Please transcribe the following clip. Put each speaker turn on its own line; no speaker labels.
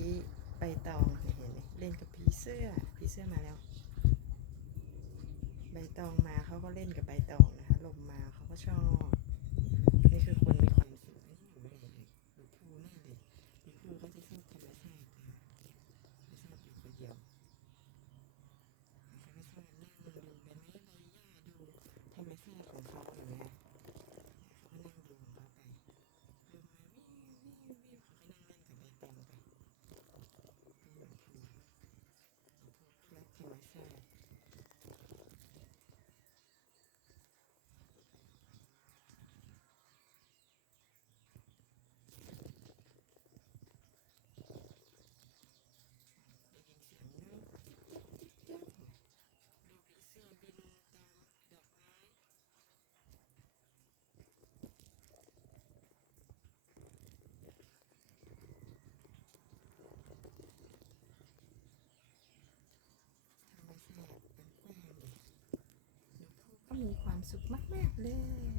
ี้ใบตองเห็นไหมเล่นกับผีเสื้อผีเสื้อมาแล้ว ใบตองมาเขาก็เล่นกับใบตองนะคะลมมาเขาก็ชอบนี่คือคนมีความสวยดูหน้าดิดูเขาจะชอบธรรมชาติ รักธรรมชาติ ได้ยินเสียงนกดูผีเสื้อบินตามดอกไม้ธรรมชาติเป็นกว้างดีหนูพูก็ มีความสุขมาก ๆ เลย